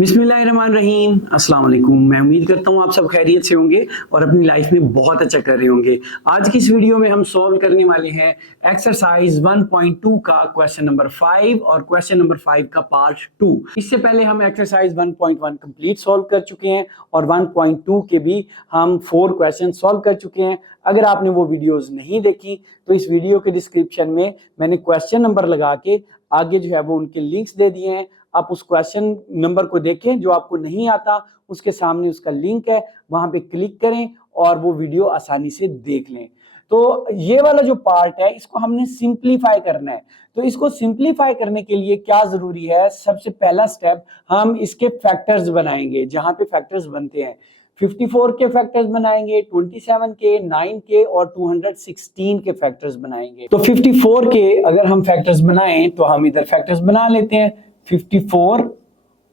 बिस्मिल्लाहिर्रहमानिर्रहीम। अस्सलाम वालेकुम। मैं उम्मीद करता हूँ आप सब खैरियत से होंगे और अपनी लाइफ में बहुत अच्छा कर रहे होंगे। आज की इस वीडियो में हम सॉल्व करने वाले हैं एक्सरसाइज 1.2 का क्वेश्चन नंबर 5 और क्वेश्चन नंबर 5 का पार्ट 2। इससे पहले हम एक्सरसाइज 1.1 कंप्लीट सॉल्व कर चुके हैं और 1.2 के भी हम 4 क्वेश्चन सॉल्व कर चुके हैं। अगर आपने वो वीडियोस नहीं देखी तो इस वीडियो के डिस्क्रिप्शन में मैंने क्वेश्चन नंबर लगा के आगे जो है वो उनके लिंक्स दे दिए हैं। आप उस क्वेश्चन नंबर को देखें, जो आपको नहीं आता उसके सामने उसका लिंक है, वहां पे क्लिक करें और वो वीडियो आसानी से देख लें। तो ये वाला जो पार्ट है इसको हमने सिंप्लीफाई करना है। तो इसको सिंप्लीफाई करने के लिए क्या जरूरी है, सबसे पहला स्टेप हम इसके फैक्टर्स बनाएंगे। जहां पे फैक्टर्स बनते हैं 54 के फैक्टर्स बनाएंगे, 27 के, 9 के और 216 के फैक्टर्स बनाएंगे। तो 54 के अगर हम फैक्टर्स बनाएं तो हम इधर फैक्टर्स बना लेते हैं 54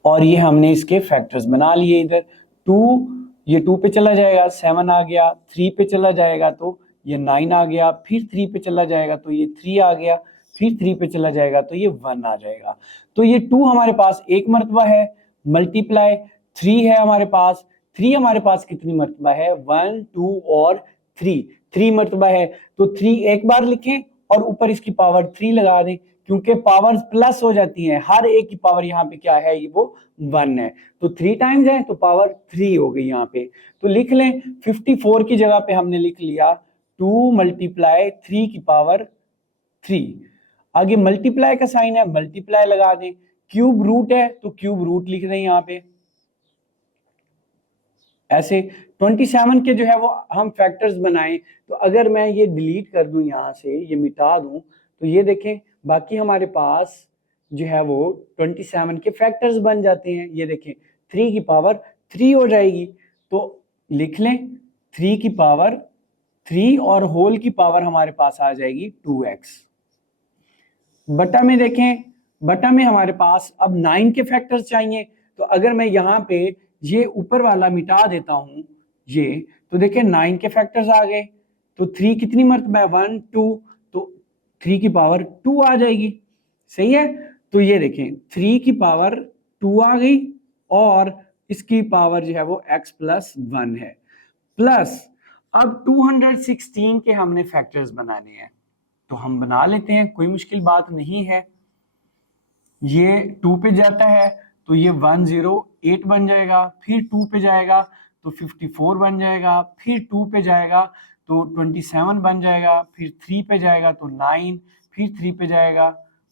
और ये हमने इसके फैक्टर्स बना लिए। इधर 2, ये 2 पे चला जाएगा 7 आ गया, 3 पे चला जाएगा तो ये 9 आ गया, फिर 3 पे चला जाएगा तो ये 3 आ गया, फिर 3 पे चला जाएगा तो ये 1 आ जाएगा। तो ये 2 हमारे पास एक मर्तबा है, मल्टीप्लाई 3 है हमारे पास। 3 हमारे पास कितनी मर्तबा है, 1, 2 और 3 मर्तबा है। तो 3 एक बार लिखें और ऊपर इसकी पावर 3 लगा दें, क्योंकि पावर्स प्लस हो जाती हैं। हर एक की पावर यहाँ पे क्या है, ये वो 1 है। तो 3 टाइम्स है तो पावर 3 हो गई यहाँ पे। तो लिख लें 54 की जगह पे हमने लिख लिया 2 मल्टीप्लाई 3 की पावर 3। आगे मल्टीप्लाई का साइन है, मल्टीप्लाई लगा दें। क्यूब रूट है तो क्यूब रूट लिख दें यहाँ पे ऐसे। 27 के जो है वो हम फैक्टर्स बनाएं तो अगर मैं ये डिलीट कर दूं, यहाँ से ये मिटा दूं, तो ये देखें बाकी हमारे पास जो है वो 27 के फैक्टर्स बन जाते हैं। ये देखें 3 की पावर 3 हो जाएगी। तो लिख लें 3 की पावर 3 और होल की पावर हमारे पास आ जाएगी 2x। बटा में देखें, बटा में हमारे पास अब 9 के फैक्टर्स चाहिए। तो अगर मैं यहाँ पे ये ऊपर वाला मिटा देता हूं ये, तो देखिए 9 के फैक्टर्स आ गए। तो 3 कितनी मर्तबा है, 1, 2, तो 3 की पावर 2 आ जाएगी। सही है। तो ये देखें 3 की पावर 2 आ गई और इसकी पावर जो है वो x प्लस 1 है। प्लस अब 216 के हमने फैक्टर्स बनाने हैं, तो हम बना लेते हैं, कोई मुश्किल बात नहीं है। ये 2 पे जाता है तो ये 108 बन जाएगा, फिर 2 पे जाएगा तो 54 बन जाएगा, फिर 2 पे जाएगा तो 27 बन जाएगा, फिर 3 पे जाएगा तो 9, फिर 3 पे जाएगा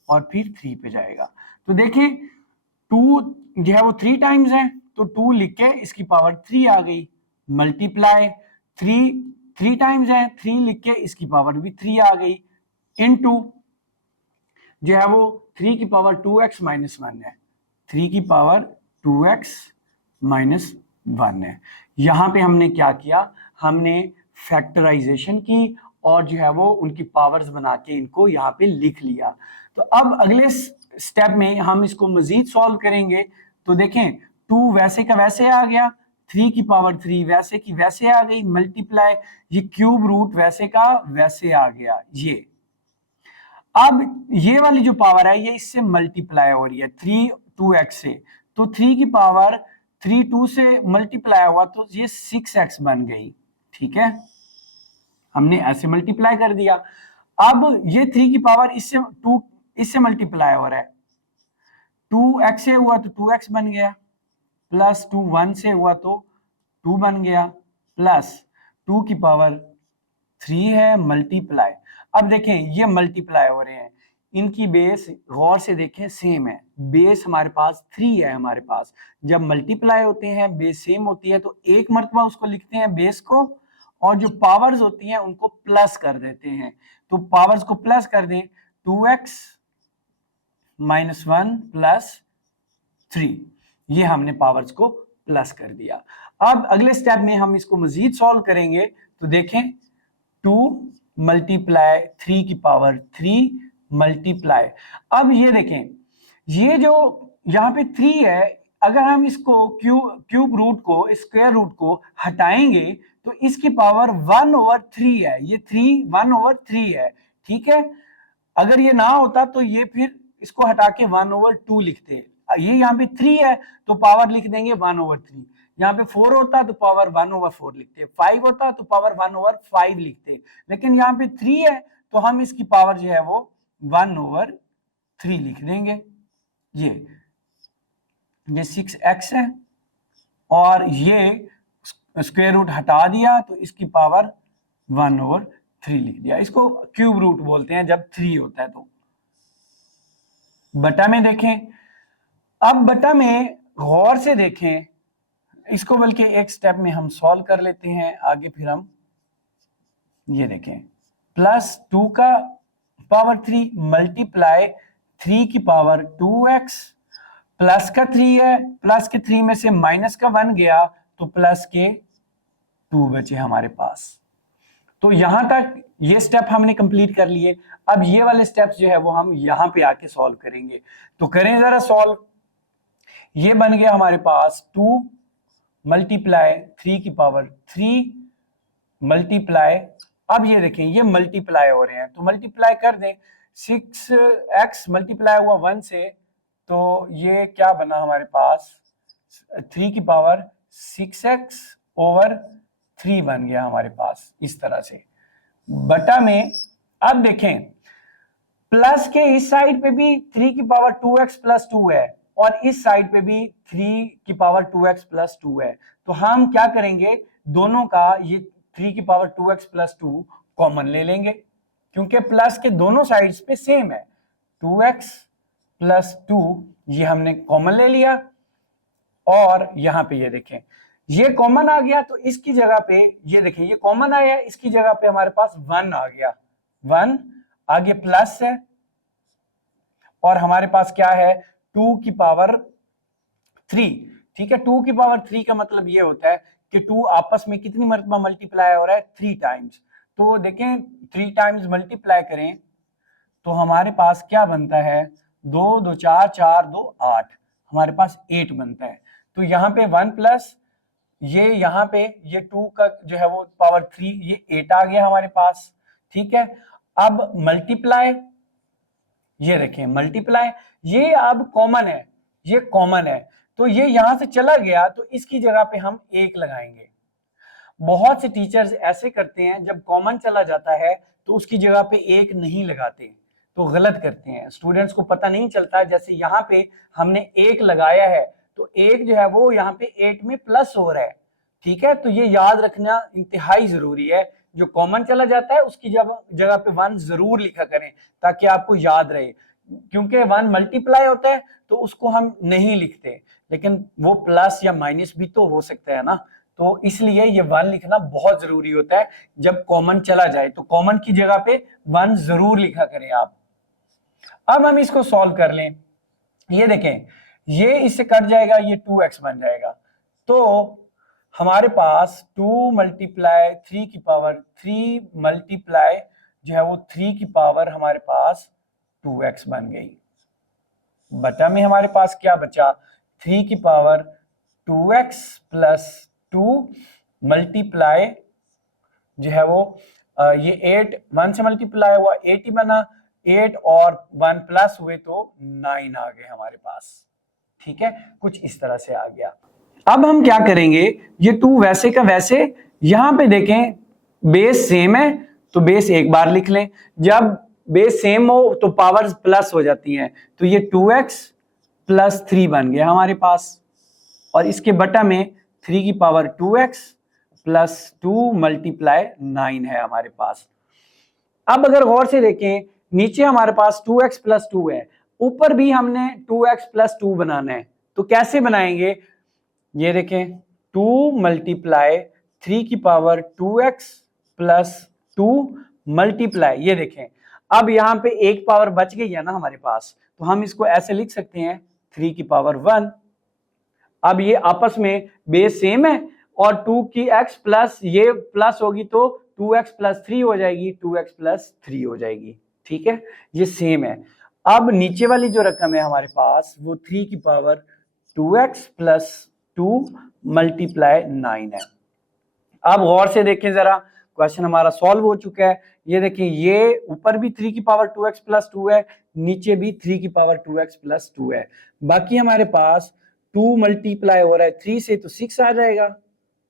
और फिर 3 पे जाएगा। तो देखिए 2 जो है वो 3 टाइम्स है तो 2 लिख के इसकी पावर 3 आ गई। मल्टीप्लाई 3 टाइम्स है, 3 लिख के इसकी पावर भी 3 आ गई। इनटू जो है वो 3 की पावर 2x माइनस 1 है, 3 की पावर 2x माइनस 1 है। यहां पे हमने क्या किया, हमने फैक्टराइजेशन की और जो है वो उनकी पावर्स बना के इनको यहाँ पे लिख लिया। तो अब अगले स्टेप में हम इसको मजीद सॉल्व करेंगे। तो देखें 2 वैसे का वैसे आ गया, 3 की पावर 3 वैसे की वैसे आ गई, मल्टीप्लाई ये क्यूब रूट वैसे का वैसे आ गया। ये अब ये वाली जो पावर है ये इससे मल्टीप्लाई हो रही है 3 2x से, तो 3 की पावर 3 2 से मल्टीप्लाई हुआ तो ये 6x बन गई। ठीक है, हमने ऐसे मल्टीप्लाई कर दिया। अब ये 3 की पावर इससे 2 इससे मल्टीप्लाई हो रहा है, 2x से हुआ तो 2x बन गया, प्लस 2 1 से हुआ तो 2 बन गया, प्लस 2 की पावर 3 है मल्टीप्लाई। अब देखें ये मल्टीप्लाई हो रहे हैं, इनकी बेस गौर से देखें सेम है, बेस हमारे पास 3 है। हमारे पास जब मल्टीप्लाई होते हैं बेस सेम होती है तो एक मर्तबा उसको लिखते हैं बेस को, और जो पावर्स होती हैं उनको प्लस कर देते हैं। तो पावर्स को प्लस कर दें, 2x माइनस 1 प्लस 3, ये हमने पावर्स को प्लस कर दिया। अब अगले स्टेप में हम इसको मजीद सॉल्व करेंगे। तो देखें 2 मल्टीप्लाई 3 की पावर 3 मल्टीप्लाई, अब ये देखें ये जो यहाँ पे 3 है, अगर हम इसको क्यूब रूट को, स्क्वायर रूट को हटाएंगे तो इसकी पावर 1/3 है। ये 3 1/3 है। ठीक है, अगर ये ना होता तो ये फिर इसको हटा के 1/2 लिखते, ये यहाँ पे 3 है तो पावर लिख देंगे 1/3। यहाँ पे 4 होता तो पावर 1/4 लिखते, 5 होता तो पावर 1/5 लिखते, लेकिन यहाँ पे 3 है तो हम इसकी पावर जो है वो 1/3 लिख देंगे। ये 6x है और ये स्क्वायर रूट हटा दिया तो इसकी पावर 1/3 लिख दिया। इसको क्यूब रूट बोलते हैं जब 3 होता है तो। बटा में देखें, अब बटा में गौर से देखें, इसको बल्कि एक स्टेप में हम सॉल्व कर लेते हैं आगे, फिर हम ये देखें +2 का पावर 3 मल्टीप्लाई 3 की पावर 2x, प्लस का 3 है, प्लस के 3 में से माइनस का 1 गया तो प्लस के 2 बचे हमारे पास। तो यहां तक ये स्टेप हमने कंप्लीट कर लिए। अब ये वाले स्टेप्स जो है वो हम यहां पे आके सॉल्व करेंगे। तो करें जरा सॉल्व। ये बन गया हमारे पास 2 मल्टीप्लाई 3 की पावर 3 मल्टीप्लाई, अब ये देखें ये मल्टीप्लाई हो रहे हैं तो मल्टीप्लाई कर दें, 6x मल्टीप्लाई हुआ 1 से तो ये क्या बना हमारे पास 3 की पावर 6x/3 बन गया हमारे पास इस तरह से। बटा में अब देखें प्लस के इस साइड पे भी 3 की पावर 2x + 2 है और इस साइड पे भी 3 की पावर 2x + 2 है, तो हम क्या करेंगे दोनों का ये 3 की पावर 2x + 2 कॉमन ले लेंगे, क्योंकि प्लस के दोनों साइड्स पे सेम है। 2x + 2 ये हमने कॉमन ले लिया और यहां पे ये देखें ये कॉमन आ गया तो इसकी जगह पे ये देखें ये कॉमन आया, इसकी जगह पे हमारे पास 1 आ गया, 1 आगे प्लस है और हमारे पास क्या है 2 की पावर 3। ठीक है, 2 की पावर 3 का मतलब ये होता है कि 2 आपस में कितनी मरतबा मल्टीप्लाई हो रहा है 3 टाइम्स। तो देखें 3 टाइम्स मल्टीप्लाई करें तो हमारे पास क्या बनता है 2 2 4 4 2 8, हमारे पास 8 बनता है। तो यहाँ पे 1 प्लस ये यहाँ पे ये 2 का जो है वो पावर 3 ये 8 आ गया हमारे पास। ठीक है, अब मल्टीप्लाई, ये देखें मल्टीप्लाई, ये अब कॉमन है, ये कॉमन है तो ये यहां से चला गया तो इसकी जगह पे हम 1 लगाएंगे। बहुत से टीचर्स ऐसे करते हैं जब कॉमन चला जाता है तो उसकी जगह पे 1 नहीं लगाते, तो गलत करते हैं, स्टूडेंट्स को पता नहीं चलता। जैसे यहाँ पे हमने 1 लगाया है तो 1 जो है वो यहाँ पे 8 में प्लस हो रहा है। ठीक है, तो ये याद रखना इंतहाई जरूरी है, जो कॉमन चला जाता है उसकी जगह पे 1 जरूर लिखा करें ताकि आपको याद रहे, क्योंकि 1 मल्टीप्लाई होता है तो उसको हम नहीं लिखते, लेकिन वो प्लस या माइनस भी तो हो सकता है ना, तो इसलिए ये 1 लिखना बहुत जरूरी होता है जब कॉमन चला जाए, तो कॉमन की जगह पे 1 जरूर लिखा करें आप। अब हम इसको सॉल्व कर लें, ये देखें ये इससे कट जाएगा, ये 2x बन जाएगा, तो हमारे पास 2 मल्टीप्लाई 3 की पावर 3 मल्टीप्लाई जो है वो 3 की पावर हमारे पास 2x बन गई। बटा में हमारे पास क्या बचा 3 की पावर 2x + 2 मल्टीप्लाई जो है वो ये 8 1 से मल्टीप्लाई हुआ 8 ही बना, 8 और 1 प्लस हुए तो 9 आ गए हमारे पास। ठीक है, कुछ इस तरह से आ गया। अब हम क्या करेंगे, ये 2 वैसे का वैसे, यहां पे देखें बेस सेम है तो बेस एक बार लिख लें, जब बेस सेम हो तो पावर्स प्लस हो जाती हैं, तो ये 2x + 3 बन गया हमारे पास और इसके बटा में 3 की पावर 2x + 2 मल्टीप्लाई 9 है हमारे पास। अब अगर गौर से देखें नीचे हमारे पास 2x + 2 है, ऊपर भी हमने 2x + 2 बनाना है, तो कैसे बनाएंगे, ये देखें 2 मल्टीप्लाई 3 की पावर 2x + 2 मल्टीप्लाई, ये देखें अब यहाँ पे एक पावर बच गई है ना हमारे पास, तो हम इसको ऐसे लिख सकते हैं 3 की पावर 1। अब ये आपस में बेस सेम है और 2 की x प्लस ये प्लस होगी तो 2x + 3 हो जाएगी, 2x + 3 हो जाएगी। ठीक है, ये सेम है। अब नीचे वाली जो रकम है हमारे पास वो 3 की पावर 2x + 2 मल्टीप्लाई 9 है। अब गौर से देखें जरा, क्वेश्चन हमारा सॉल्व हो चुका है। ये देखें, ये ऊपर भी 3 की पावर 2x प्लस 2 है, नीचे भी 3 की पावर 2x प्लस 2 है। बाकी हमारे पास 2 मल्टीप्लाई हो रहा है 3 से तो 6 आ जाएगा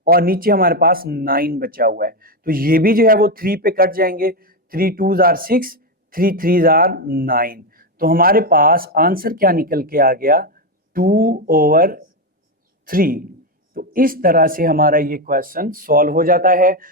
और नीचे हमारे पास 9 बचा हुआ है, तो ये भी जो है वो 3 पे कट जाएंगे। 3 2s आर 6, 3 3s आर 9, तो हमारे पास आंसर क्या निकल के आ गया, 2/3। तो इस तरह से हमारा ये क्वेश्चन सॉल्व हो जाता है।